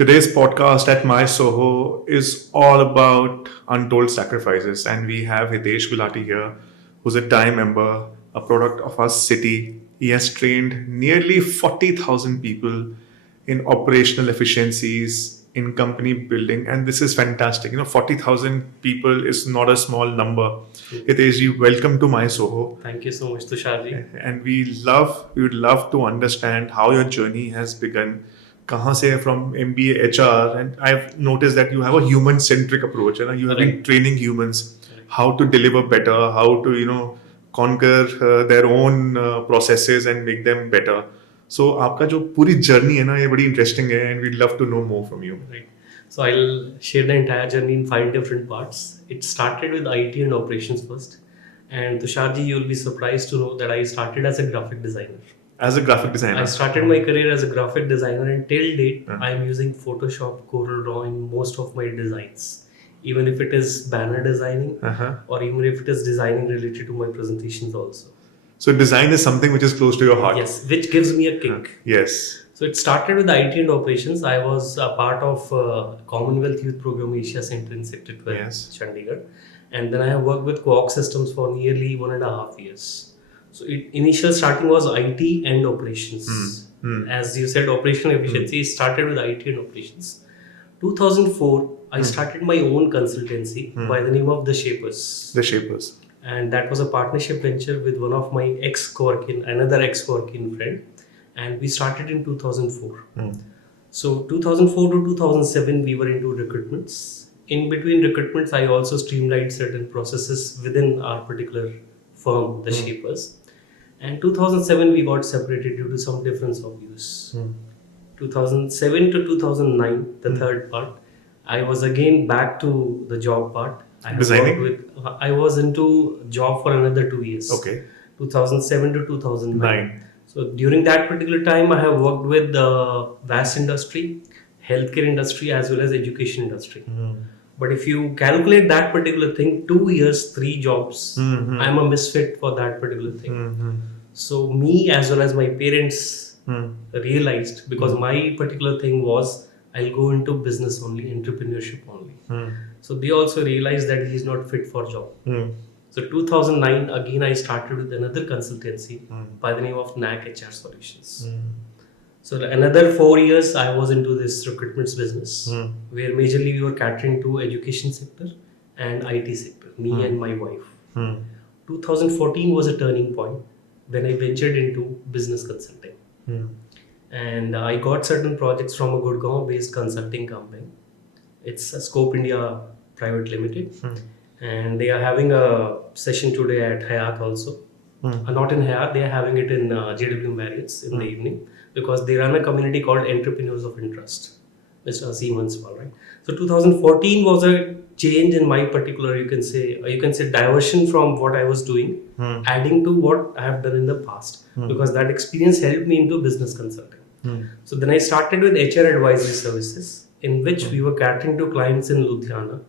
Today's podcast at My Soho is all about Untold Sacrifices, and we have Hitesh Gulati here, who's a time member, a product of our city. He has trained nearly 40,000 people in operational efficiencies, in company building, and this is fantastic. 40,000 people is not a small number. Hitesh ji, welcome to My Soho. Thank you so much, Tusharji. And we would love to understand how your journey has begun. कहाँ से from MBA HR, and I've noticed that you have a human-centric approach. You have been training humans how to deliver better, how to conquer their own processes and make them better. So आपका जो पूरी journey है ना ये बड़ी interesting है, and we'd love to know more from you. Right. So I'll share the entire journey in 5 different parts. It started with IT and operations first. And Tusharji, you'll be surprised to know that I started as a graphic designer. As a graphic designer? I started my career as a graphic designer, and till date, I am using Photoshop, Corel Draw in most of my designs. Even if it is banner designing, or even if it is designing related to my presentations also. So design is something which is close to your heart. Yes, which gives me a kick. Yes. So it started with IT and operations. I was a part of Commonwealth Youth Program Asia Center in Sector 12, Chandigarh. And then I have worked with Co-op Systems for nearly 1.5 years. So initial starting was IT and operations. As you said, operational efficiency started with IT and operations. 2004, I started my own consultancy by the name of The Shapers. The Shapers. And that was a partnership venture with one of my another ex-Coworking friend. And we started in 2004. So 2004 to 2007, we were into recruitments. In between recruitments, I also streamlined certain processes within our particular firm, The Shapers. And 2007, we got separated due to some difference of views. 2007 to 2009, the third part, I was again back to the job part. I was into job for another 2 years. Okay. 2007 to 2009. So during that particular time, I have worked with the vast industry, healthcare industry, as well as education industry. But if you calculate that particular thing, 2 years, 3 jobs, I'm a misfit for that particular thing. So me as well as my parents realized, because my particular thing was I'll go into business only, entrepreneurship only. So they also realized that he's not fit for job. So 2009, again I started with another consultancy by the name of NAC HR Solutions. So another 4 years I was into this recruitment business, where majorly we were catering to education sector and IT sector, me and my wife. 2014 was a turning point when I ventured into business consulting. And I got certain projects from a Gurgaon based consulting company. It's a Scope India Private Limited. And they are having a session today at Hayat also. Not in Hayat, they are having it in JW Marriott's in the evening, because they run a community called Entrepreneurs of Interest, Mr. Asim Hanswal, right? So 2014 was a change in my particular, you can say diversion from what I was doing, adding to what I have done in the past, because that experience helped me into business consulting. So then I started with HR advisory services, in which we were catering to clients in Ludhiana,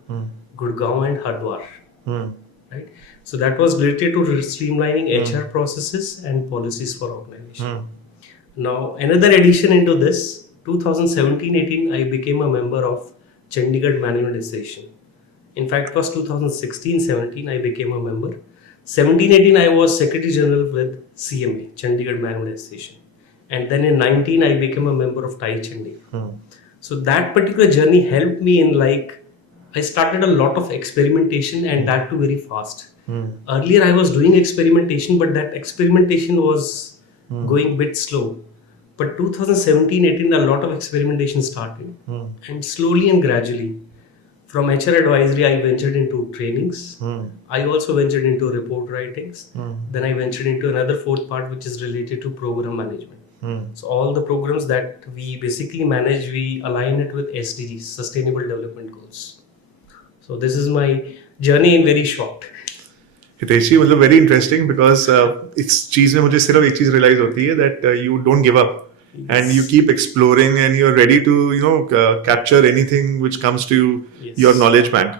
Gurgaon and Hardwar, right? So that was related to streamlining HR processes and policies for organization. Now, another addition into this, 2017-18, I became a member of Chandigarh Management Association. In fact, it was 2016-17, I became a member. 17-18, I was Secretary General with CMA, Chandigarh Management Association. And then in 19, I became a member of TiE Chandigarh. So that particular journey helped me in I started a lot of experimentation, and that too very fast. Earlier, I was doing experimentation, but that experimentation was going a bit slow. But 2017-18, a lot of experimentation started. And slowly and gradually, from HR advisory, I ventured into trainings. I also ventured into report writings. Then I ventured into another fourth part, which is related to program management. So all the programs that we basically manage, we align it with SDGs, Sustainable Development Goals. So this is my journey in very short. Hitesh ji, मतलब very interesting, because इस चीज में मुझे सिर्फ एक चीज realise होती है that you don't give up. Yes. And you keep exploring, and you're ready to capture anything which comes to your knowledge bank.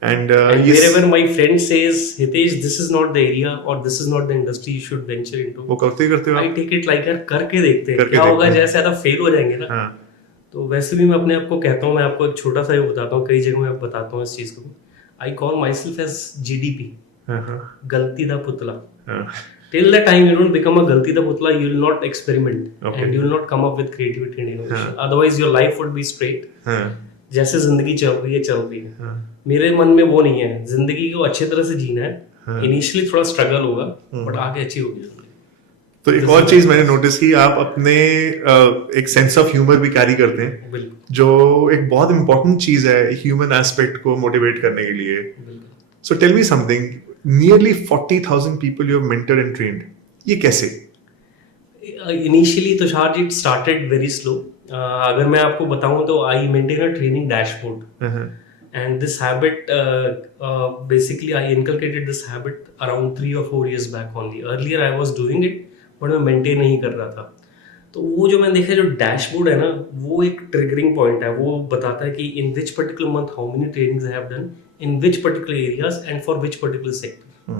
And wherever my friend says, Hitesh, this is not the area or this is not the industry you should venture into, वो करते करते I take it like यार करके देखते हैं क्या होगा, जैसे ज्यादा फेल हो जाएंगे ना तो वैसे भी मैं अपने आप को कहता हूँ, मैं आपको एक छोटा सा ये बताता हूँ, कई जगह मैं बताता हूँ इस चीज़ को। I call myself as GDP, गलती दा पुतला. Till the time you don't become a galti da putla, you will not experiment, Okay. and you will not come up with creativity and innovation. Otherwise your life would be straight. जैसे जिंदगी चल रही है चल रही है. मेरे मन में वो नहीं है. जिंदगी को अच्छी तरह से जीना है. इनिशियली थोड़ा स्ट्रगल होगा, बट आगे अच्छी होगी जिंदगी. तो एक और चीज मैंने नोटिस की, आप अपने एक सेंस ऑफ ह्यूमर भी कैरी करते हैं, बिल्कुल. जो एक बहुत इंपॉर्टेंट चीज है ह्यूमन एस्पेक्ट को मोटिवेट करने के लिए. So tell me something, nearly 40,000 people you have mentored and trained, ये कैसे? Initially Tushar ji, it started very slow. अगर मैं आपको बताऊं तो I maintain a training dashboard. And this habit, basically, I inculcated this habit around 3 or 4 years back only. Earlier, I was doing it, but मैं maintain नहीं कर रहा था. तो वो जो मैंने देखा, जो डैशबोर्ड है ना, वो एक ट्रिगरिंग पॉइंट है. वो बताता है कि in which particular month how many trainings I have done, in which particular areas and for which particular sector.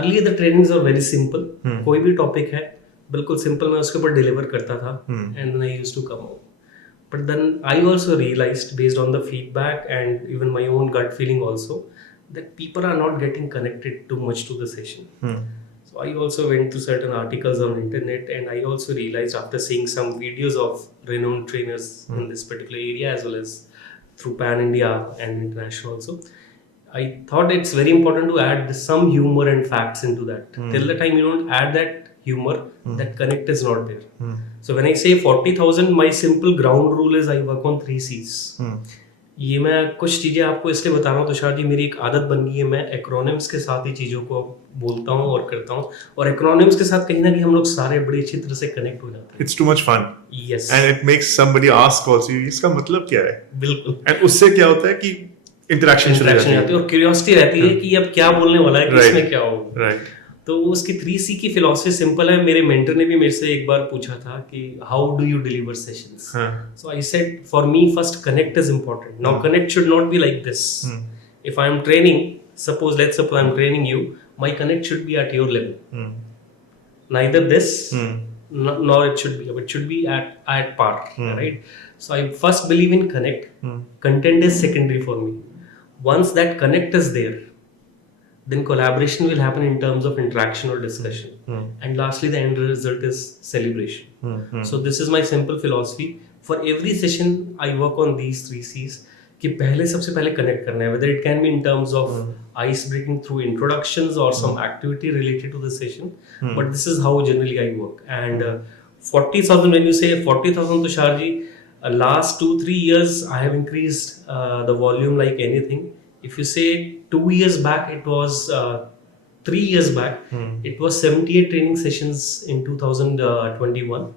Earlier the trainings are very simple. कोई भी टॉपिक है बिल्कुल सिंपल, मैं उसके ऊपर डिलीवर करता था, and then I used to come out. But then I also realized, based on the feedback and even my own gut feeling also, that people are not getting connected too much to the session. So I also went through certain articles on internet, and I also realized after seeing some videos of renowned trainers in this particular area, as well as through Pan India and international also, I thought it's very important to add some humor and facts into that. Till the time you don't add that humor, that connect is not there. So when I say 40,000, my simple ground rule is I work on 3 C's. ये मैं कुछ चीज़ें आपको इसलिए बता रहा हूँ तुषार जी, मेरी एक आदत बन गई है, मैं एक्रोनिम्स के साथ ही चीज़ों को बोलता हूँ और करता हूँ, और एक्रोनिम्स के साथ कहीं ना कहीं हम लोग सारे बड़ी अच्छी तरह से कनेक्ट हो जाते हैं. It's too much fun. Yes. And it makes somebody ask also, इसका मतलब क्या है? बिल्कुल. एंड उससे क्या होता है कि इंटरेक्शन शुरू हो जाती है और क्यूरियोसिटी रहती है कि अब क्या बोलने वाला है, किसमें क्या होगा. राइट. तो उसकी 3C की फिलॉसफी सिंपल है. मेरे मेंटर ने भी मेरे से एक बार पूछा था कि how do you deliver sessions. So I said, for me first connect is important. Now connect should not be like this. If I am training, suppose let's suppose I am training you, my connect should be at your level. Neither this nor it should be at par. Right. So I first believe in connect. Content is secondary for me. Once that connect is there, then collaboration will happen in terms of interaction or discussion. And lastly, the end result is celebration. So this is my simple philosophy. For every session, I work on these 3 C's. कि पहले सबसे पहले connect करना है, whether it can be in terms of ice breaking through introductions or some activity related to the session. But this is how generally I work. And 40,000, when you say 40,000, Tushar ji, last 2-3 years I have increased the volume like anything. If you say 2 years back, it was 3 years back, it was 78 training sessions in 2021.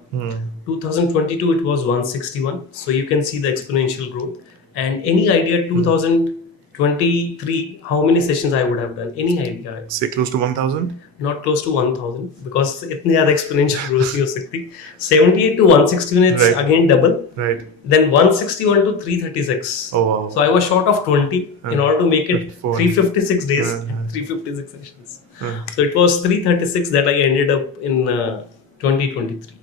2022 it was 161. So you can see the exponential growth. And any idea 2023 how many sessions I would have done? Any idea? Say close to 1,000? Not close to 1,000, because इतनी ज़्यादा exponential growth नहीं हो सकती. 78 to 161, it's Right. again double. Right. Then 161 to 336. Oh wow. So I was short of 20 in order to make it 400. 356 days, 356 sessions. So it was 336 that I ended up in 2023.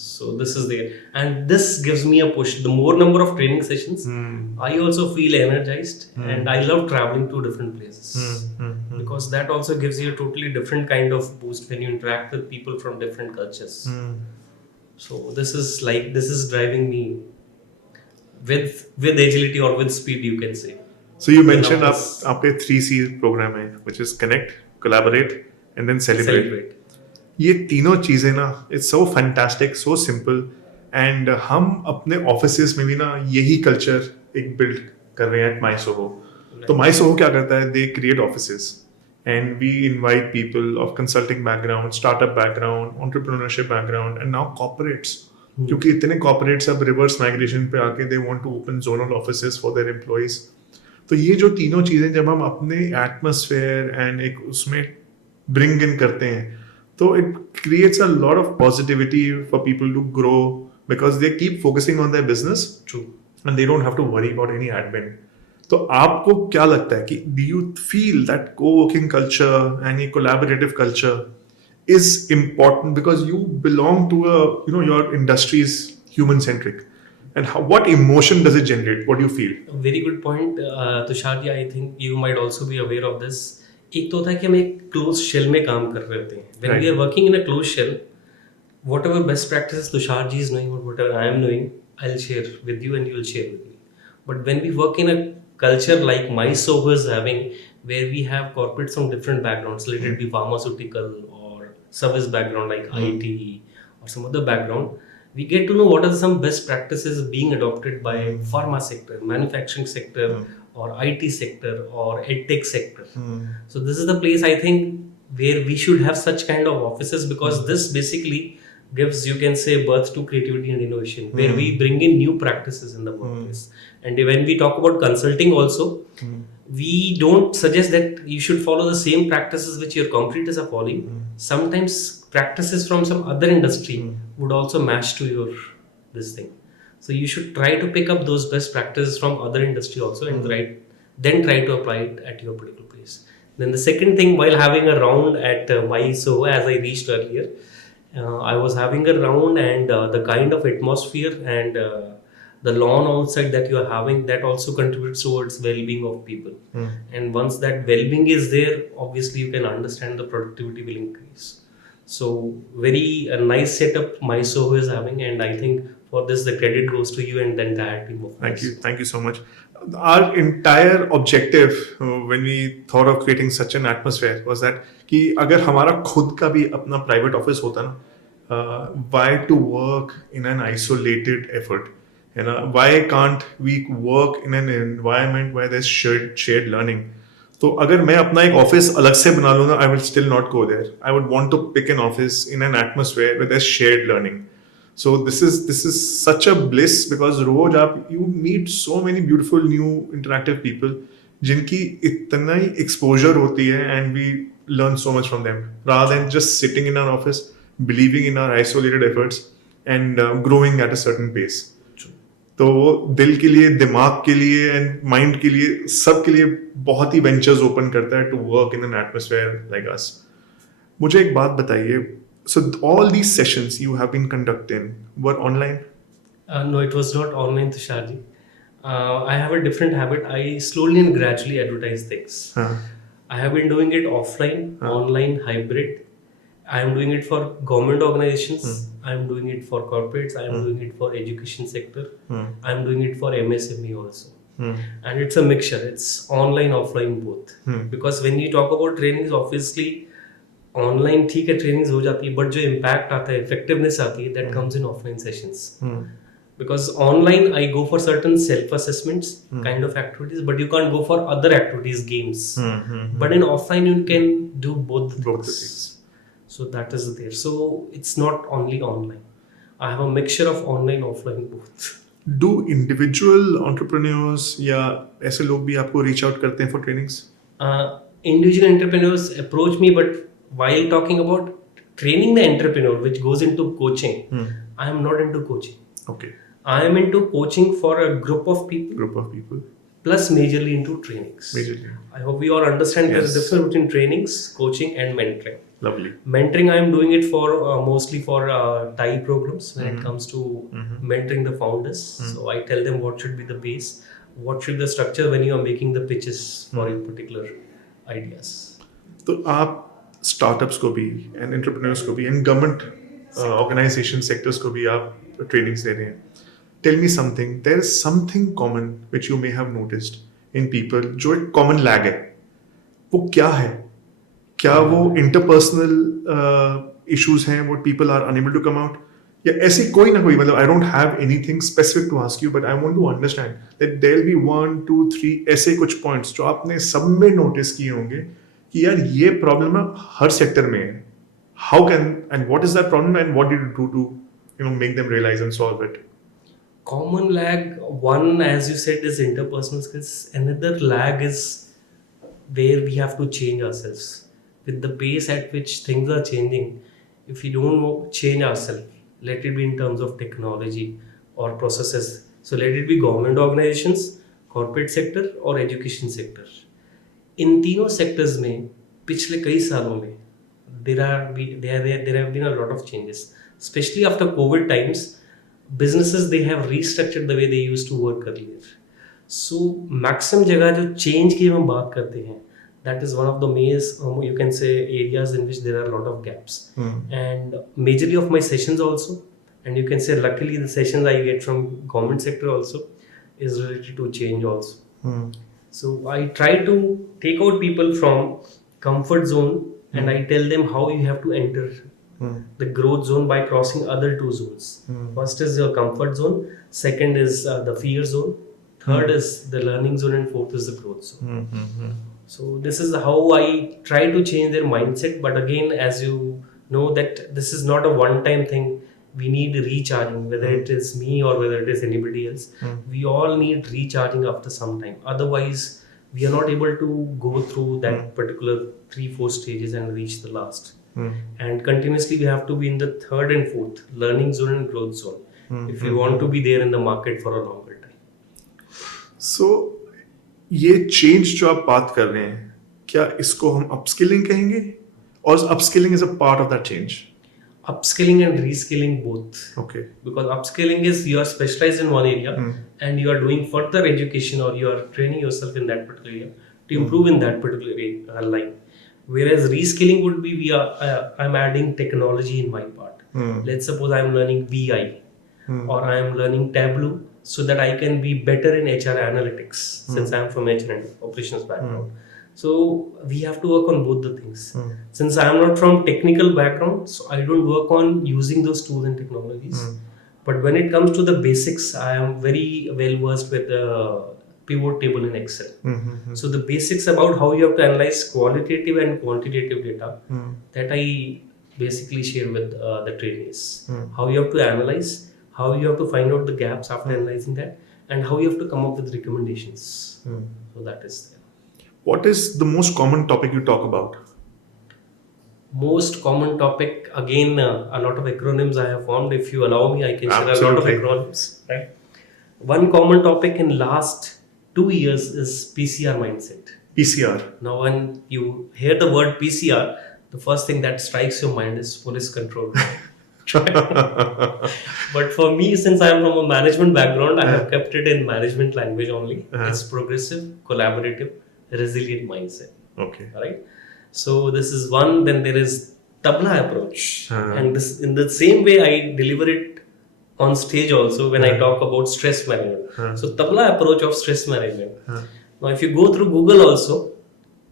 So this is there, and this gives me a push. The more number of training sessions, I also feel energized, and I love traveling to different places, because that also gives you a totally different kind of boost when you interact with people from different cultures. So this is driving me with agility or with speed, you can say. So you mentioned आपके 3C program है, which is connect, collaborate, and then celebrate. ये तीनों चीजें ना, it's so fantastic, so simple. And हम अपने offices में भी ना यही कल्चर एक बिल्ड कर रहे हैं एट माई सोहो. तो माई सोहो क्या करता है, they create offices and we invite people of consulting background, startup background, entrepreneurship background, and now corporates. क्योंकि इतने कॉर्पोरेट्स अब रिवर्स माइग्रेशन पे आके they want to open zonal offices for their employees. तो ये जो तीनों चीजें जब हम अपने एटमॉस्फेयर एंड एक उसमें ब्रिंग इन करते हैं, so it creates a lot of positivity for people to grow, because they keep focusing on their business. True. And they don't have to worry about any admin. तो आपको क्या लगता है कि do you feel that co-working culture and a collaborative culture is important because you belong to a, your industry is human centric, and what emotion does it generate? What do you feel? A very good point, Tushar ji. I think you might also be aware of this. एक तो होता है कि हम एक close shell में काम कर रहे होते हैं. When we Right. are working in a closed shell, whatever best practices Tushar ji is knowing or whatever I am knowing, I'll share with you and you will share with me. But when we work in a culture like my Soho is having, where we have corporates from different backgrounds, let it be pharmaceutical or service background like IT or some other background, we get to know what are some best practices being adopted by pharma sector, manufacturing sector, or IT sector or edtech sector. So this is the place I think where we should have such kind of offices, because this basically gives, you can say, birth to creativity and innovation, where we bring in new practices in the workplace. And when we talk about consulting also, we don't suggest that you should follow the same practices which your competitors are following. Sometimes practices from some other industry would also match to your this thing. So you should try to pick up those best practices from other industry also, and then try to apply it at your particular place. Then the second thing, while having a round at my Soho, as I reached earlier, I was having a round, and the kind of atmosphere and the lawn outside that you are having, that also contributes towards well-being of people. And once that well-being is there, obviously you can understand the productivity will increase. So very nice setup my Soho is having, and I think for this the credit goes to you and the entire team of Thank you so much. Our entire objective when we thought of creating such an atmosphere was that कि अगर हमारा खुद का भी अपना private office होता ना, why to work in an isolated effort? You know, why can't we work in an environment where there's shared learning? तो अगर मैं अपना एक ऑफिस अलग से बना लूँ ना, I will still not go there. I would want to pick an office in an atmosphere where there's shared learning. So this is such a bliss, because रोज आप you meet so many beautiful new interactive people जिनकी इतना ही exposure होती है, and we learn so much from them rather than just sitting in our office, believing in our isolated efforts and growing at a certain pace. तो वो दिल के लिए, दिमाग के लिए एंड माइंड के लिए, सब के लिए बहुत ही वेंचर्स ओपन करता है to work in an atmosphere like us. मुझे एक बात बताइए, so all these sessions you have been conducting were online? No, it was not online, Tushar ji. I have a different habit. I slowly and gradually advertise things. I have been doing it offline, online, hybrid. I am doing it for government organizations. I am doing it for corporates. I am doing it for education sector. I am doing it for MSME also. And it's a mixture. It's online, offline, both. Because when you talk about trainings, obviously online ठीक है, trainings हो जाती है, but जो impact आता है, effectiveness आती है, that comes in offline sessions. Because online I go for certain self-assessments kind of activities, but you can't go for other activities, games. But in offline you can do both the things. So that is there. So it's not only online. I have a mixture of online, offline, both. Do individual entrepreneurs या ऐसे लोग भी आपको reach out करते हैं for trainings? Individual entrepreneurs approach me, but while talking about training the entrepreneur, which goes into coaching, I am not into coaching. Okay. I am into coaching for a group of people. Plus majorly into trainings. Majorly. I hope we all understand there's a difference between trainings, coaching and mentoring. Lovely. Mentoring, I am doing it for mostly for TIE programs when it comes to mentoring the founders. So I tell them what should be the base, what should be the structure when you are making the pitches for your particular ideas. तो आप startups को भी and entrepreneurs को भी and government organization sectors को भी आप trainings दे रहे हैं. Tell me something. There is something common which you may have noticed in people, जो एक common lag है. वो क्या है? क्या वो interpersonal issues हैं, what people are unable to come out? या ऐसी कोई ना कोई, मतलब I don't have anything specific to ask you, but I want to understand that there will be 1, 2, 3 ऐसे कुछ points जो आपने सब में notice किए होंगे कि यार ये problem ना हर sector में है. How can, and what is that problem, and what did you do to make them realize and solve it? Common lag, one, as you said, is interpersonal skills. Another lag is where we have to change ourselves with the pace at which things are changing. If we don't change ourselves, let it be in terms of technology or processes, so let it be government organizations, corporate sector or education sector, इन तीनों sectors में पिछले कई सालों में there have been a lot of changes, especially after COVID times. businesses they have restructured the way they used to work earlier. So maximum जगह जो change की हम बात करते हैं, that is one of the main you can say areas in which there are a lot of gaps. And majorly of my sessions also, and you can say luckily the sessions I get from government sector also is related to change also. So I try to take out people from comfort zone and I tell them how you have to enter the growth zone by crossing other two zones. First is your comfort zone, second is the fear zone, third is the learning zone, and fourth is the growth zone. So this is how I try to change their mindset. But again, as you know, that this is not a one-time thing. We need recharging, whether it is me or whether it is anybody else. We all need recharging after some time. Otherwise, we are not able to go through that particular 3-4 stages and reach the last. And continuously, we have to be in the third and fourth, learning zone and growth zone, if we want to be there in the market for a longer time. So, ये change जो आप बात कर रहे हैं, क्या इसको हम अपस्किलिंग कहेंगे, और upskilling is a part of that change? Upskilling and reskilling both. Okay. Because upskilling is you are specialized in one area and you are doing further education or you are training yourself in that particular area to improve in that particular line. Whereas reskilling would be I'm adding technology in my part. Let's suppose I'm learning BI or I'm learning Tableau so that I can be better in HR analytics since I'm from HR and operations background. So we have to work on both the things. Since I am not from technical background, so I don't work on using those tools and technologies. But when it comes to the basics, I am very well versed with the pivot table in Excel. So the basics about how you have to analyze qualitative and quantitative data that I basically share with the trainees. How you have to analyze, how you have to find out the gaps after analyzing that, and how you have to come up with recommendations. So that is there. What is the most common topic you talk about? Most common topic, again, a lot of acronyms I have formed. If you allow me, I can share a lot of acronyms. Right. One common topic in last 2 years is PCR mindset. PCR. Now, when you hear the word PCR, the first thing that strikes your mind is police control. But for me, since I am from a management background, I have kept it in management language only. It's progressive, collaborative, resilient mindset. Okay. Right. So this is one. Then there is tabla approach, and this in the same way I deliver it on stage also when I talk about stress management. So tabla approach of stress management. Now, if you go through Google also,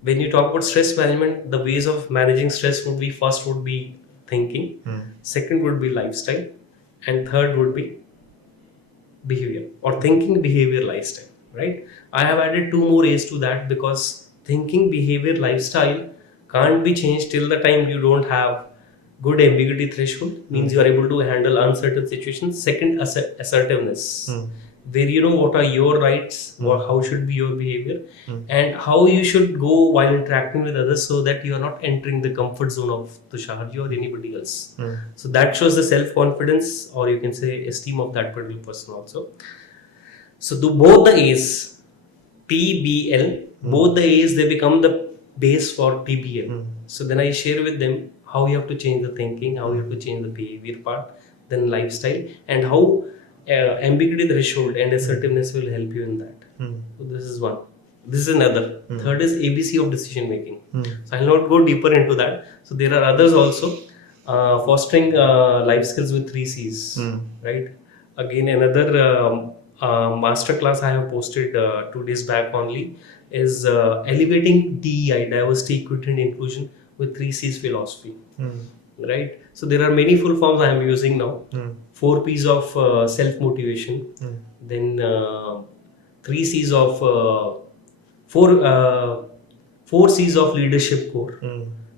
when you talk about stress management, the ways of managing stress would be first would be thinking, second would be lifestyle, and third would be behavior or thinking, behavior, lifestyle. Right? I have added 2 more A's to that because thinking, behavior, lifestyle can't be changed till the time you don't have good ambiguity threshold, means you are able to handle uncertain situations. Second, assertiveness, where you know what are your rights, or how should be your behavior, and how you should go while interacting with others so that you are not entering the comfort zone of Tusharji or anybody else. So that shows the self-confidence, or you can say esteem of that particular person also. So do both the A's, TBL, both the A's, they become the base for TBL. So then I share with them how you have to change the thinking, how you have to change the behavior part, then lifestyle, and how ambiguity threshold and assertiveness will help you in that. So this is one. This is another. Third is ABC of decision making. So I'll not go deeper into that. So there are others also. Fostering life skills with 3 C's. Right. Again, another masterclass I have posted 2 days back only is elevating DEI, diversity, equity, and inclusion with 3 C's philosophy. Right. So there are many full forms I am using now. 4 P's of self motivation, then 3 C's of 4 C's of leadership core.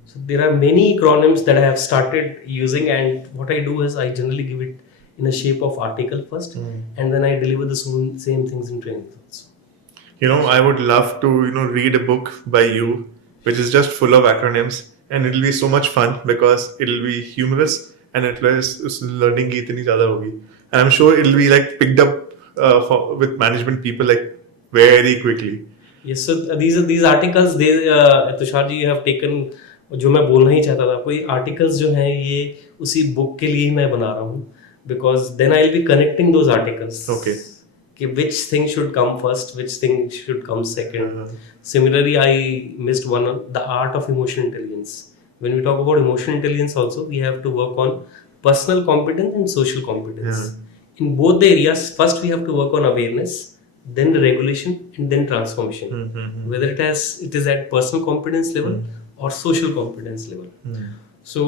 So there are many acronyms that I have started using, and what I do is I generally give it in a shape of article first, and then I deliver the same things in training also. You know, I would love to, read a book by you, which is just full of acronyms, and it'll be so much fun because it'll be humorous and at least उस learning की इतनी ज़्यादा होगी, and I'm sure it'll be like picked up with management people like very quickly. Yes, so these articles, they Tushar ji have taken, जो मैं बोलना ही चाहता था, कोई articles जो हैं ये उसी book के लिए ही मैं बना रहा हूँ. because then I'll be connecting those articles. Okay. Okay, which thing should come first, which thing should come second. Uh-huh. Similarly, I missed one, the art of emotional intelligence. When we talk about emotional intelligence, also we have to work on personal competence and social competence. In both the areas, first we have to work on awareness, then the regulation, and then transformation. Whether it is at personal competence level or social competence level. So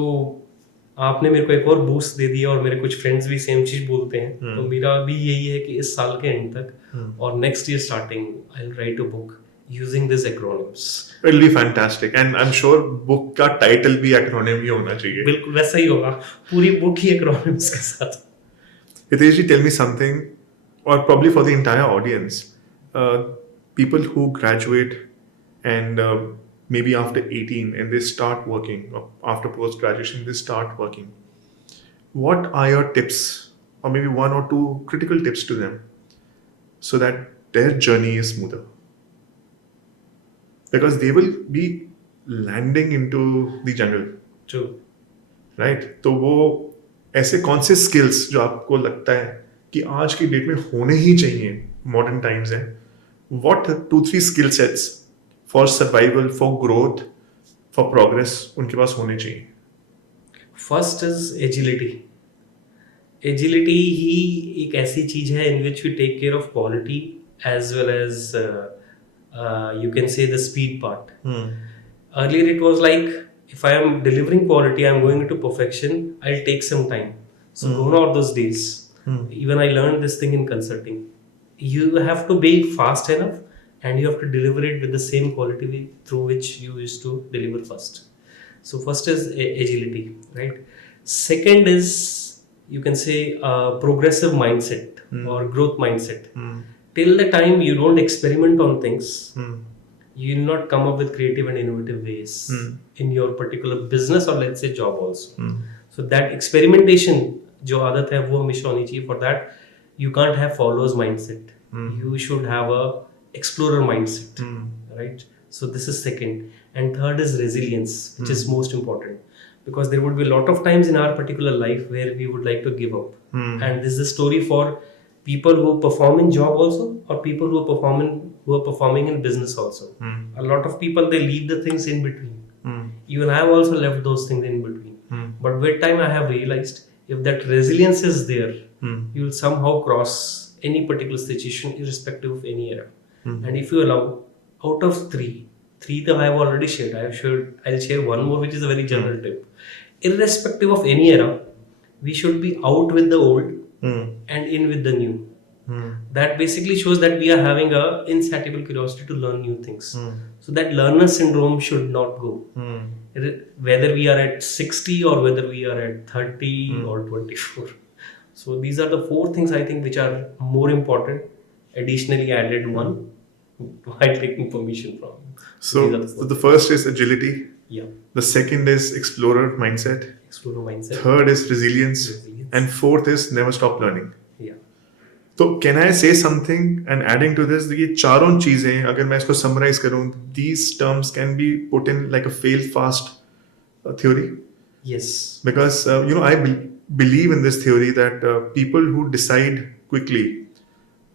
आपने मेरे को एक और boost दे दिया और मेरे कुछ friends भी सेम चीज बोलते हैं, तो मेरा भी यही है कि इस साल के एंड तक और next year starting I will write a book using this acronyms. It'll be fantastic, and I'm sure book का title भी acronym ही होना चाहिए. बिल्कुल वैसा ही होगा, पूरी बुक ही एक्रोनिम्स के साथ. Hitesh ji, tell me something, or probably for the entire audience, people who graduate and maybe after 18 and they start working, or after post graduation they start working. What are your tips, or maybe one or two critical tips to them, so that their journey is smoother? Because they will be landing into the jungle. True. Right? तो वो ऐसे कौन से skills जो आपको लगता है कि आज की डेट में होने ही चाहिए, मॉडर्न टाइम्स हैं, what 2-3 skill sets for survival, for growth, for progress उनके पास होने चाहिए? First is agility. एजिलिटी ही एक ऐसी चीज है in which we take care of quality as well as you can say the speed part. Earlier it was like, if I am delivering quality, I am going into perfection, I'll take some time. So gone are those days. Even I learned this thing in consulting. You have to be fast enough and you have to deliver it with the same quality through which you used to deliver first. So first is agility, right? Second is, you can say, progressive mindset or growth mindset. Till the time you don't experiment on things, you will not come up with creative and innovative ways in your particular business or let's say job also. So that experimentation जो आदत है वो हमेशा होनी चाहिए. For that you can't have followers mindset. You should have a explorer mindset, right? So this is second. And third is resilience, which is most important, because there would be a lot of times in our particular life where we would like to give up. And this is a story for people who perform in job also, or people who are performing in business also. A lot of people, they leave the things in between. Even I have also left those things in between. But with time I have realized, if that resilience is there, you will somehow cross any particular situation irrespective of any era. And if you allow, out of three that I have already shared, I'll share one more, which is a very general tip. Irrespective of any era, we should be out with the old and in with the new. That basically shows that we are having a insatiable curiosity to learn new things. So that learner syndrome should not go. Whether we are at 60 or whether we are at 30 or 24. So these are the 4 things I think which are more important. Additionally added one while taking permission from. So the first is agility. Yeah. The second is explorer mindset. Third is resilience. And fourth is never stop learning. Yeah. तो can I say something and adding to this, ये चारों चीजें अगर मैं इसको summarize करूँ, these terms can be put in like a fail fast theory. Yes. Because I believe in this theory that people who decide quickly,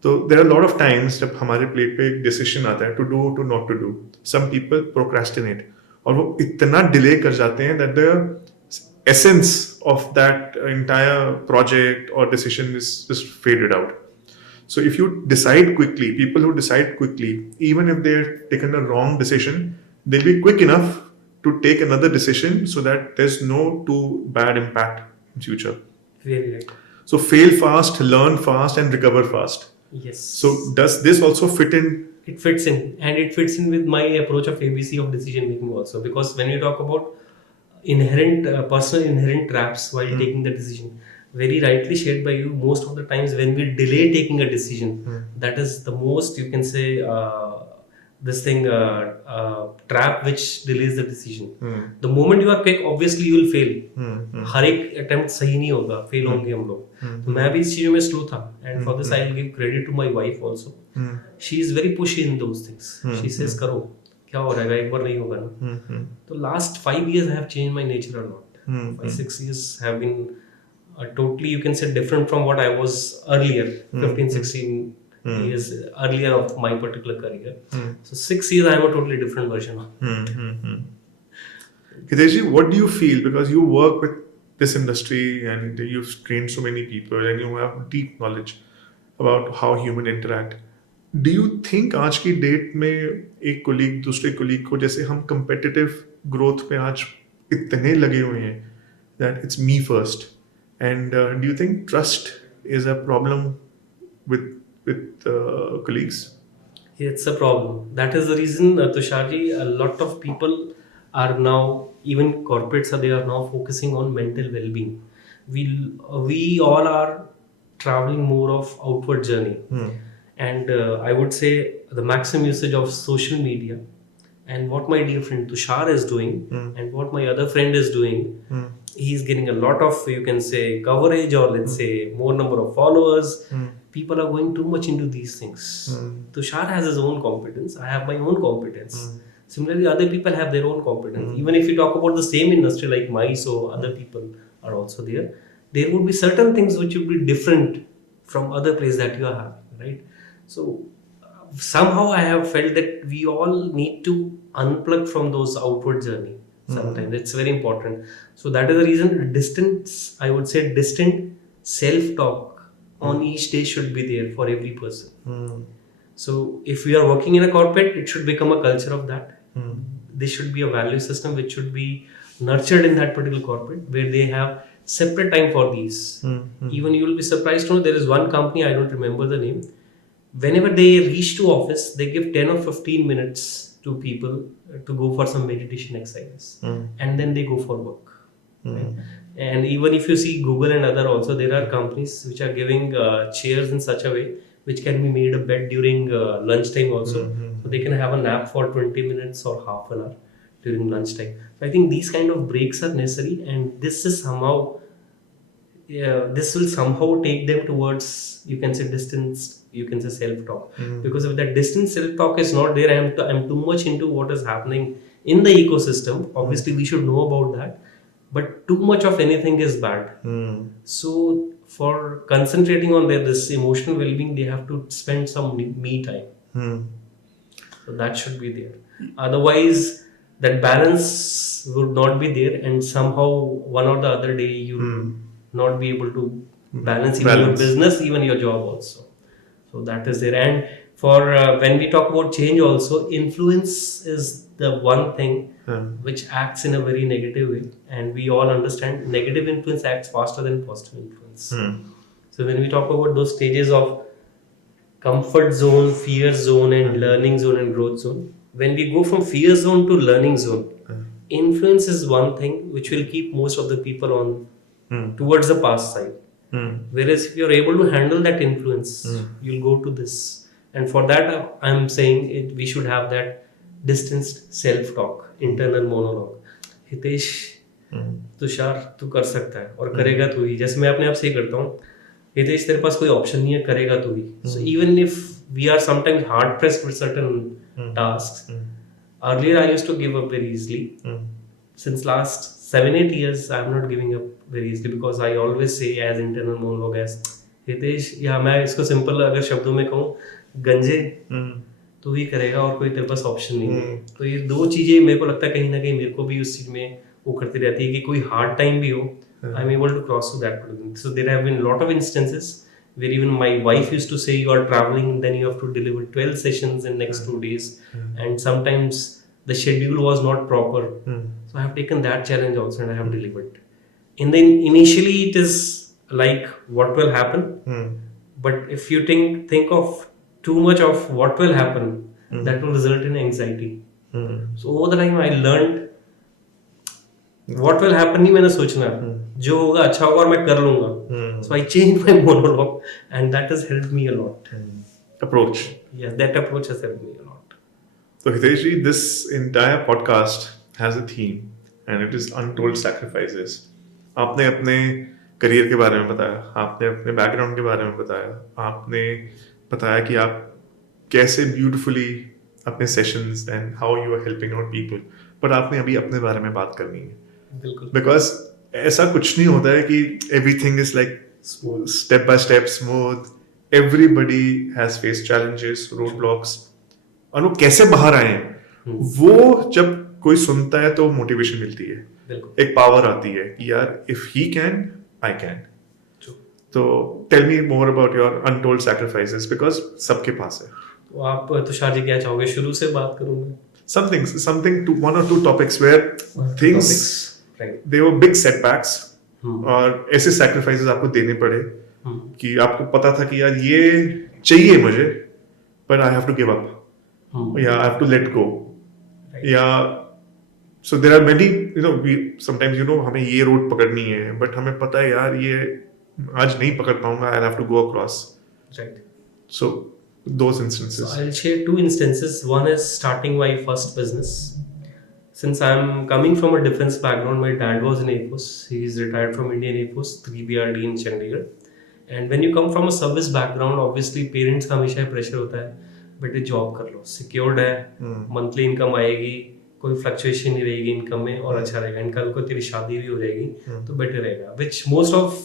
तो there are a lot of times जब हमारे प्लेट पे एक decision आता है to do to not to do, some people procrastinate और वो इतना delay कर जाते हैं that the essence of that entire project or decision is just faded out. So if you decide quickly, people who decide quickly, even if they're taken a wrong decision, they'll be quick enough to take another decision so that there's no too bad impact in future. Very right. So fail fast, learn fast, and recover fast. Yes. So does this also fit in? It fits in, and it fits in with my approach of ABC of decision making also, because when you talk about personal inherent traps while taking the decision, very rightly shared by you, most of the times when we delay taking a decision, that is the most, you can say, this thing trap which delays the decision. The moment you are quick, obviously you will fail. हर एक attempt सही नहीं होगा, fail होंगे हम लोग. तो मैं भी इस चीजों में slow था, and for this I will give credit to my wife also. She is very pushy in those things. She says करो, क्या हो रहेगा, एक बार नहीं होगा ना. तो last 5 years I have changed my nature a lot. 5-6 years have been totally, you can say, different from what I was earlier, 15, 16 years earlier of my particular career. So 6 years, I'm a totally different version of. Hitesh, what do you feel? Because you work with this industry and you've trained so many people and you have deep knowledge about how human interact. Do you think आज की date में एक colleague दूसरे colleague को जैसे हम competitive growth पे आज इतने लगे हुए हैं that it's me first, and do you think trust is a problem with colleagues? It's a problem. That is the reason, Tusharji, a lot of people are now, even corporates, they are now focusing on mental well-being. We all are traveling more of outward journey, and I would say the maximum usage of social media, and what my dear friend Tushar is doing, and what my other friend is doing, he's getting a lot of, you can say, coverage, or let's say more number of followers. People are going too much into these things. Tushar has his own competence. I have my own competence. Similarly, other people have their own competence. Even if you talk about the same industry like mice or other people are also there, there would be certain things which would be different from other place that you have, right? So somehow I have felt that we all need to unplug from those outward journey. Sometimes it's very important. So that is the reason distance, I would say, distant self-talk on each day should be there for every person. So if we are working in a corporate, it should become a culture of that. There should be a value system which should be nurtured in that particular corporate, where they have separate time for these. Even you will be surprised to know there is one company, I don't remember the name. Whenever they reach to office, they give 10 or 15 minutes to people to go for some meditation exercise, and then they go for work. Right? And even if you see Google and other also, there are companies which are giving chairs in such a way which can be made a bed during lunchtime also. So they can have a nap for 20 minutes or half an hour during lunchtime. So I think these kind of breaks are necessary, and this is somehow, this will somehow take them towards, you can say, distance, you can say, self-talk. Because if that distance self-talk is not there, I'm too much into what is happening in the ecosystem. Obviously we should know about that, but too much of anything is bad. So for concentrating on this emotional well-being, they have to spend some me time. So that should be there. Otherwise, that balance would not be there, and somehow one or the other day you will not be able to balance even your business, even your job also. So that is there. And for when we talk about change also, influence is the one thing which acts in a very negative way, and we all understand negative influence acts faster than positive influence. So when we talk about those stages of comfort zone, fear zone, and learning zone and growth zone, when we go from fear zone to learning zone, influence is one thing which will keep most of the people on towards the past side. Whereas if you're able to handle that influence, you'll go to this. And for that, I'm saying we should have that distanced self-talk, internal monologue. Hitesh, Tushar, तू कर सकता है और करेगा तू ही. जैसे मैं अपने आप से ही करता हूँ, हितेश तेरे पास कोई ऑप्शन नहीं है, करेगा तू ही. So even if we are sometimes hard pressed with certain tasks, earlier I used to give up very easily. Since last 7-8 years, I'm not giving up very easily, because I always say as internal monologue as Hitesh, या मैं इसको simple अगर शब्दों में कहूँ, गंजे तू ही करेगा और कोई तेरे पास ऑप्शन नहीं है. तो ये दो चीजें मेरे को लगता है कहीं ना कहीं मेरे को भी उस चीज में वो करती रहती है कि कोई हार्ड टाइम भी हो, I am able to cross to that. So there have been lot of instances where even my wife used to say, you are traveling, then you have to deliver 12 sessions in next 2 days, and sometimes the schedule was not proper. So I have taken that challenge also, and I have delivered. And then initially it is like what will happen, but if you think of too much of what will happen, that will result in anxiety. So over the time I learned what will happen नहीं मैंने सोचना, जो होगा अच्छा होगा और मैं कर लूंगा. So I changed my monologue, and that has helped me a lot. Approach. Yes, that approach has helped me a lot. So Hitesh ji, this entire podcast has a theme, and it is Untold Sacrifices. आपने अपने career के बारे में बताया, आपने अपने background के बारे में बताया, आपने बताया कि आप कैसे ब्यूटिफुली अपने sessions and how you are helping out people, but आपने अभी अपने बारे में बात करनी है. बिल्कुल. Because ऐसा कुछ नहीं होता है कि everything is like Smooth. Step by step smooth. Everybody has face challenges, road blocks, और वो कैसे बाहर आए हैं, वो जब कोई सुनता है तो मोटिवेशन मिलती है, बिल्कुल. एक पावर आती है कि यार if he can I can. True. तो tell me more about your untold sacrifices, because सबके पास है. तो आप तुषार जी क्या चाहोगे, शुरू से बात करूँ मैं? Something to one or two topics where things Right. they were big setbacks, हम्म. और ऐसे sacrifices आपको देने पड़े हम्म. कि आपको पता था कि यार ये चाहिए मुझे, but I have to give up, हम्म. या I have to let go, Right. या so there are many, we sometimes हमें ये रोड पकड़नी है, but हमें पता है यार ये आज नहीं पकड़ पाऊंगा, I'll have to go across. Right. So those So instances. I'll share two instances. One is starting my first business. Since I'm coming from a defense background, my dad was in Air Force. He is retired from Indian Air Force, 3BRD in Chandigarh. And when you come from a service background, obviously parents का हमेशा pressure होता है, बेटे job कर लो, secured है, monthly income आएगी, कोई fluctuation नहीं रहेगी इनकम में, और अच्छा रहेगा, इनका को तेरी शादी भी हो जाएगी तो बेटर रहेगा. Which most of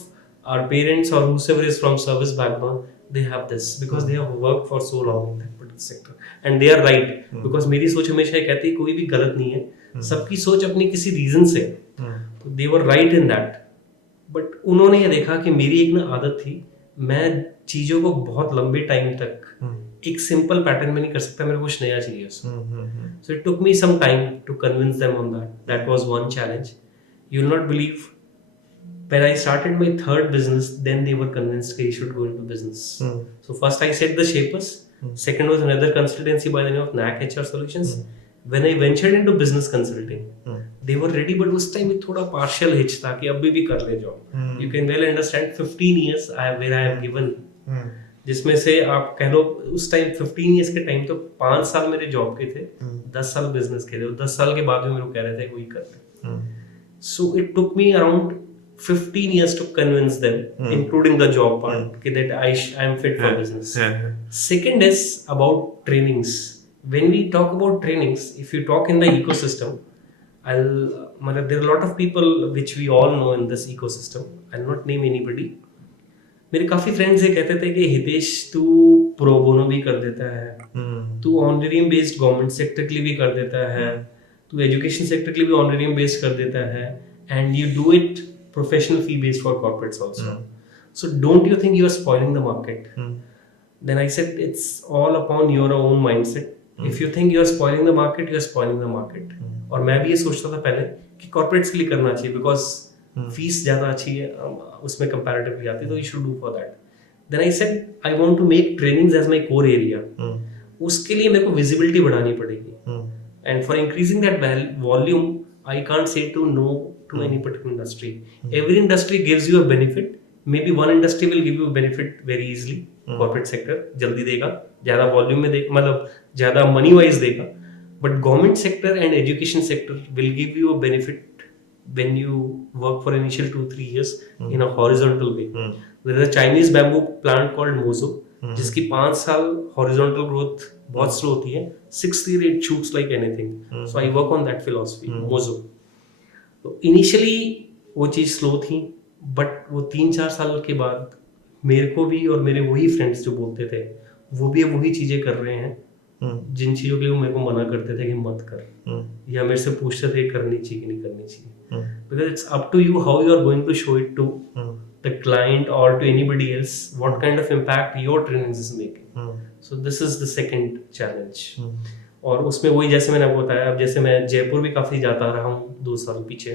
our parents or whoever is from service background, they have this because they have worked for so long in that particular sector, and they are right. Because मेरी सोच हमेशा ये कहती है कोई भी गलत नहीं है, सबकी सोच अपनी किसी रीजन से, तो they were right in that. But उन्होंने ये देखा कि मेरी एक ना आदत थी, मैं चीजों को बहुत लंबे टाइम तक एक सिंपल पैटर्न में नहीं कर सकता, मेरे को कुछ नया चाहिए उसमें. So it took me some time to convince them on that. That was one challenge. You will not believe, when I started my third business, then they were convinced that you should go into business. So first I set the shapers. Second was another consultancy by the name of NAC HR Solutions. When I ventured into business consulting, they were ready, but उस time में थोड़ा partial hitch था कि अभी भी कर ले job. You can well understand 15 years where I have given. जिसमें से आप कह लो उस टाइम 15 years के टाइम तो 5 साल मेरे जॉब के थे, 10 साल बिजनेस के थे, 10 साल के बाद भी मेरे को कह रहे थे वही कर ले. So it took me around 15 years to convince them, including the job part, that I am fit for business. Second is about trainings. When we talk about trainings, if you talk in the ecosystem, there are a lot of people which we all know in this ecosystem. I'll not name anybody. मेरे काफी friends ये कहते थे कि हितेश तू pro bono भी कर देता है, तू ऑनरेरियम बेस्ड गवर्नमेंट सेक्टर के लिए भी कर देता है, तू एजुकेशन सेक्टर के लिए भी ऑनरेरियम बेस्ड कर देता है, and you do it professional fee based for corporates also. So don't you think you are spoiling the market? Then I said it's all upon your own mindset. If you think you are spoiling the market, you are spoiling the market. और मैं भी ये सोचता था पहले कि corporates के लिए करना चाहिए because फीस ज़्यादा अच्छी है उसमें comparatively आती है, तो you should do for that. Then I said I want to make trainings as my core area. उसके लिए मेरे को visibility बढ़ानी पड़ेगी. And for increasing that volume, I can't say to no to any particular industry. Every industry gives you a benefit. Maybe one industry will give you a benefit very easily. Corporate sector जल्दी देगा, ज़्यादा volume में देगा, मतलब ज़्यादा money wise देगा. But government sector and education sector will give you a benefit when you work for initial 2-3 years in a horizontal way. There is a Chinese bamboo plant called Mozo, जिसकी 5 साल horizontal growth बहुत slow होती है. 6th year it shoots like anything. So I work on that philosophy, Mozo. तो initially वो चीज़ slow थी, but वो 3-4 साल के बाद मेरे को भी और मेरे वही फ्रेंड्स जो बोलते थे वो भी अब वही चीज़ें कर रहे हैं जिन चीज़ों के लिए वो मेरे को मना करते थे कि मत कर, या मेरे से पूछते थे करनी चाहिए कि नहीं करनी चाहिए. Because it's up to you how you are going to show it to the client और to anybody else what kind of impact your trainings is making. So this is the second challenge. और उसमें वही जैसे मैंने आपको बताया, अब जैसे मैं जयपुर भी काफ़ी जाता रहा हूँ 2 साल पीछे,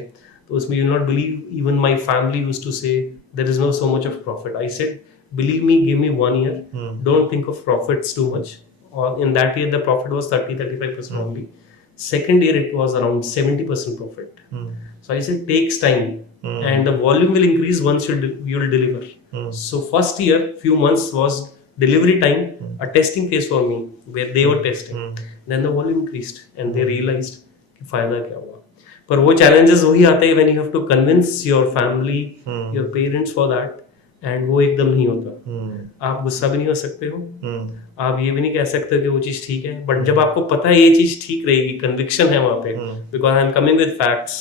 तो उसमें you not believe even my family used to say there is no so much of profit. I said believe me, give me 1 year, don't think of profits too much. और in that year the profit was 30-35% only. Second year it was around 70% profit. So I said takes time and the volume will increase once you will deliver. So first year few months was delivery time, a testing phase for me where they were testing. Then the volume increased and they realized कि फायदा क्या हुआ. पर वो challenges वही आते हैं when you have to convince your family, your parents for that, and वो एकदम नहीं होता. आप गुस्सा भी नहीं हो सकते हो, आप ये भी नहीं कह सकते कि वो चीज़ ठीक है, बट जब आपको पता है ये चीज़ ठीक रहेगी, कन्विक्शन है वहाँ पे, because I am coming with facts,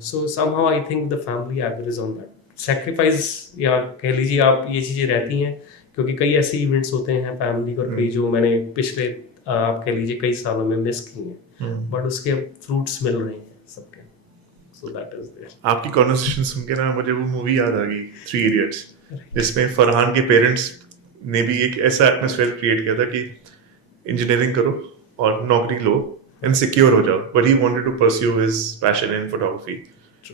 So somehow I think the family agrees on that. Sacrifice या कह लीजिए आप ये चीज़ें रहती हैं क्योंकि कई ऐसे इवेंट्स होते हैं फैमिली और कई जो मैंने पिछले आप कह लीजिए कई सालों में मिस किए हैं बट उसके फ्रूट्स मिल रहे हैं सबके. So that is there. आपकी कॉन्वर्सेशन सुन के ना मुझे वो मूवी याद आ गई, थ्री इडियट्स, जिसमें फरहान के पेरेंट्स ने भी एक ऐसा एटमोसफेयर क्रिएट किया था कि इंजीनियरिंग करो और नौकरी लो एंड सिक्योर हो जाओ, but he wanted to pursue his passion in photography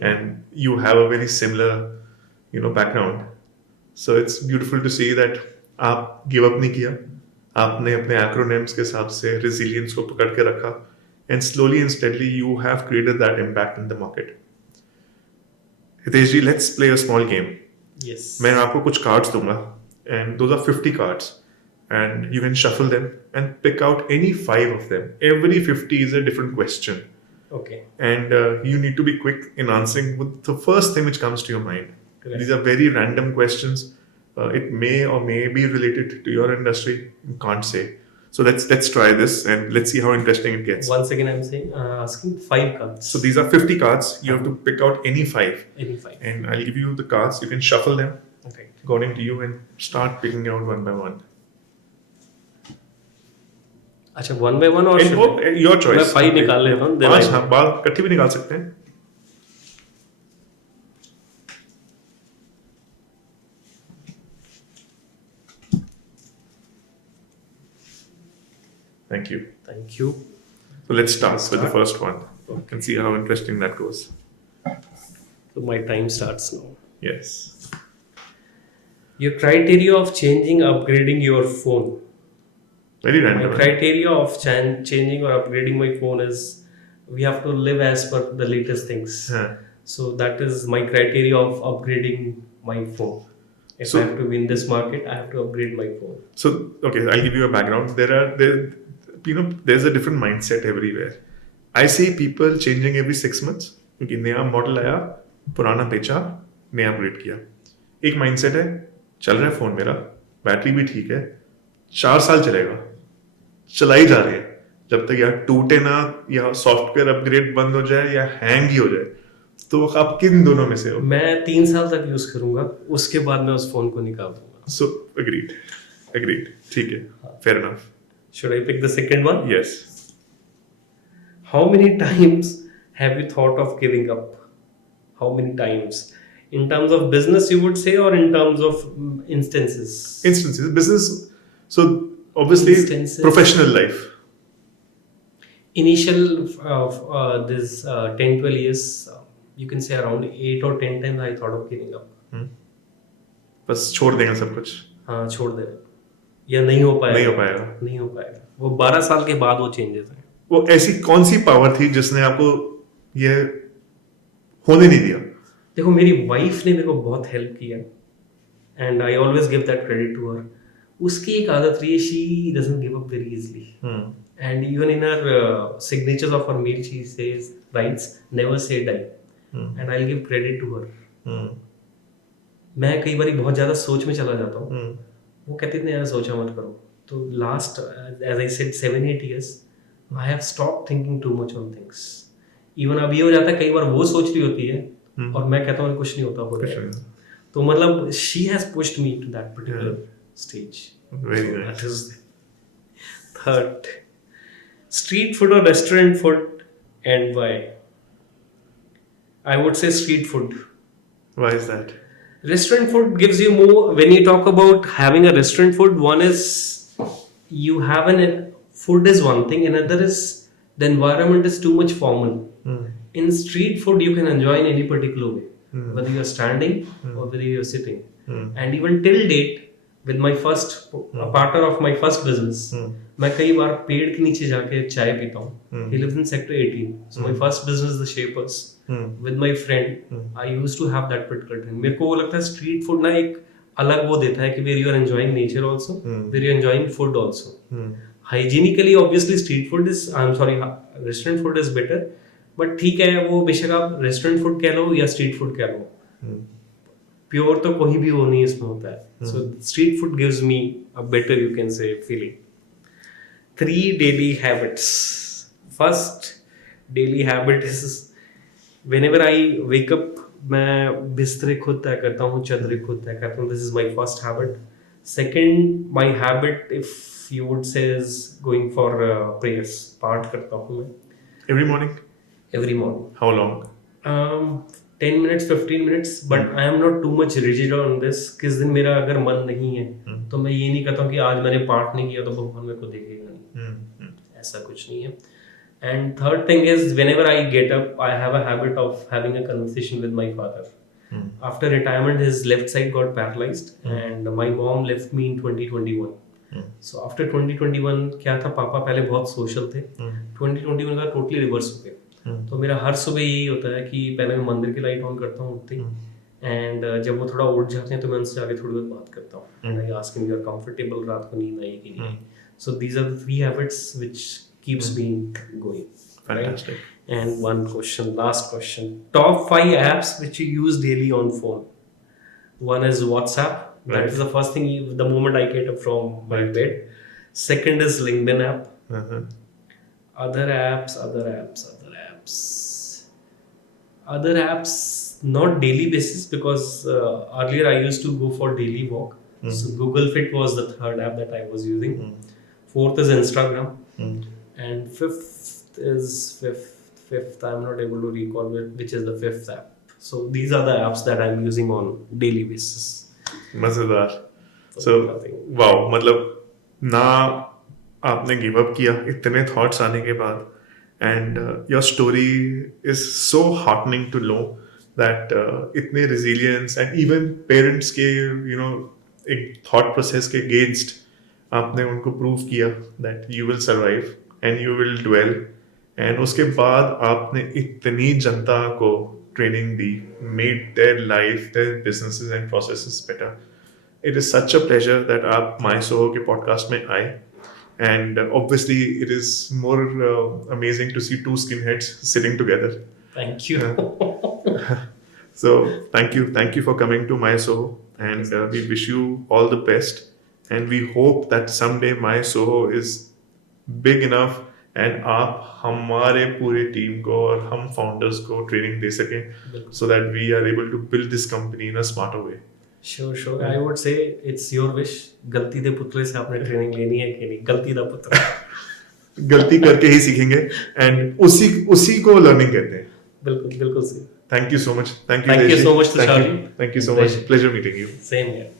and you have a very similar background. So it's beautiful to see that आप गिव अप नहीं किया, आपने अपने एक्रोनिम्स के हिसाब से रेजिलियंस को पकड़ के रखा and slowly and steadily you have created that impact in the market. Hitesh ji, let's play a small game. Yes. मैं आपको कुछ कार्ड्स दूंगा and those are 50 cards and you can shuffle them and pick out any 5 of them. Every 50 is a different question Okay. and you need to be quick in answering with the first thing which comes to your mind. Correct. These are very random questions. It may or may be related to your industry. You can't say. So let's try this and let's see how interesting it gets. Once again, I'm saying asking 5 cards. So these are 50 cards. You have to pick out any 5. Any 5. And I'll give you the cards. You can shuffle them Okay. according to you and start picking out one by one. अच्छा, one by one और And your choice. मैं 5 निकाल लेता हूँ. पांच, हाँ, बाल इकट्ठे भी निकाल सकते हैं. Thank you. Thank you. So let's start with the first one and see how interesting that goes. So my time starts now. Yes. Your criteria of changing, upgrading your phone. Very My random. criteria of changing or upgrading my phone is we have to live as per the latest things. Yeah. So that is my criteria of upgrading my phone. If So- I have to win this market, I have to upgrade my phone. So okay, I'll give you a background. There's a different mindset everywhere. I see people changing every 6 months क्योंकि नया model आया, पुराना बेचा, नया upgrade किया. एक mindset है, चल रहा है फोन मेरा, बैटरी भी ठीक है, 4 साल चलेगा, चला ही जा रहे हैं, जब तक या टूटे ना या सॉफ्टवेयर अपग्रेड बंद हो जाए या हैंग ही हो जाए. तो आप किन दोनों में से हो? मैं 3 साल तक यूज करूंगा, उसके बाद मैं उस फोन को निकाल दूंगा. So agreed. ठीक है, fair enough. Should I pick the second one? Yes. How many times have you thought of giving up? How many times? In terms of business, you would say, or in terms of instances? Instances, business. So obviously, Instances. professional life. Initial this 10-12 years, you can say around 8 or 10 times I thought of giving up. बस छोड़ देंगे सब कुछ. हाँ, छोड़ दे, या नहीं हो पाएगा. नहीं हो पाएगा. वो 12 साल के बाद वो चेंजेस हैं. वो ऐसी कौन सी पावर थी जिसने आपको ये होने नहीं दिया? देखो, मेरी वाइफ ने मेरे को बहुत हेल्प किया and I always give that credit to her. उसकी एक आदत रही है, she doesn't give up very easily. And even in her signatures of her mail, she writes, never say die. And I'll give credit to her. मैं कई बार बहुत ज़्यादा सोच में चला जाता हूँ. वो कहते थे यार सोचा मत करो. तो last, as I said, 7-8 years, I have stopped thinking too much on things. Even अब ये हो जाता है, कई बार वो सोच रही होती है और मैं कहता हूँ कुछ नहीं होता, हो जाएगा. तो मतलब she has pushed me to that particular stage. Very So nice. that is third. Street food or restaurant food, and why? I would say street food. Why is that? Restaurant food gives you more. When you talk about having a restaurant food, one is you have food is one thing, another is the environment is too much formal. In street food, you can enjoy in any particular way, whether you are standing or whether you are sitting. And even till date, with my first a partner of my first business, मैं कई बार पेड़ के नीचे जाके चाय पीता हूँ. He lives in sector 18. So my first business, the Shapers, with my friend, I used to have that particular thing. मेरे को वो लगता है street food ना एक अलग वो देता है कि where you are enjoying nature also, where you are enjoying food also. Hygienically, obviously, street food is, I'm sorry, restaurant food is better. But ठीक है, वो बेशक आप restaurant food कह लो या street food कह लो, प्योर तो कोई भी वो नहीं इसमें होता है. So street food gives me a better, you can say, feeling. 3 daily habits. First daily habit is whenever I wake up, मैं बिस्तरे खुद तय करता हूँ, चदरें खुद तय करता हूँ. This is my first habit. Second, my habit, if you would say, is going for prayers. पाठ करता हूँ मैं Every morning? every morning. How long? 10 minutes, 15 minutes, but I am not too much rigid on this. किस दिन मेरा अगर मन नहीं है तो मैं ये नहीं कहता हूँ कि आज मैंने पाठ नहीं किया तो भगवान मेरे को देखेगा नहीं. ऐसा कुछ नहीं है. And third thing is, whenever I get up, I have a habit of having a conversation with my father. After retirement, his left side got paralyzed, and my mom left me in 2021. So after 2021 क्या था, पापा पहले बहुत social थे. 2021 का totally reverse हो गया. तो मेरा हर सुबह यही होता है कि पहले मैं मंदिर की लाइट ऑन करता हूँ उठते ही, एंड जब वो थोड़ा उठ जाते हैं तो मैं उनसे आगे थोड़ी बहुत बात करता हूँ. And I ask him, you are comfortable, रात को नींद आई कि नहीं. So these are the 3 habits which keeps me going. Fantastic. Right? And one question, last question. Top 5 apps which you use daily on phone. One is WhatsApp. That Right. is the first thing the moment I get up from my bed. Second is LinkedIn app. Other apps, not daily basis, because earlier I used to go for daily walk. So Google Fit was the third app that I was using. Fourth is Instagram. And fifth, I'm not able to recall which is the fifth app. So these are the apps that I'm using on daily basis. मजेदार. So So nothing. wow, मतलब ना आपने give up किया इतने thoughts आने के बाद, and your story is so heartening to know that इतने रिजिलियंस एंड इवन पेरेंट्स के एक थॉट प्रोसेस के अगेंस्ट आपने उनको प्रूव किया that you will survive and you will dwell. And उसके बाद आपने इतनी जनता को ट्रेनिंग दी, made their life, their businesses and processes better. It is such a pleasure that आप माय सोहो के पॉडकास्ट में आए. And obviously it is more amazing to see 2 skinheads sitting together. Thank you. So thank you for coming to my Soho, and we wish you all the best, and we hope that someday my Soho is big enough and आप हमारे पूरे team को और हम founders को training दे सकें, so that we are able to build this company in a smarter way. Sure. I would say it's your wish. गलती दे पुतले से आपने ट्रेनिंग लेनी है कि नहीं? गलती दा पुतला. गलती करके ही सीखेंगे, एंड उसी को लर्निंग कहते हैं. बिल्कुल सही. Thank you so much. Thank you so much, Tushar. Thank you so much. Pleasure meeting you. Same here.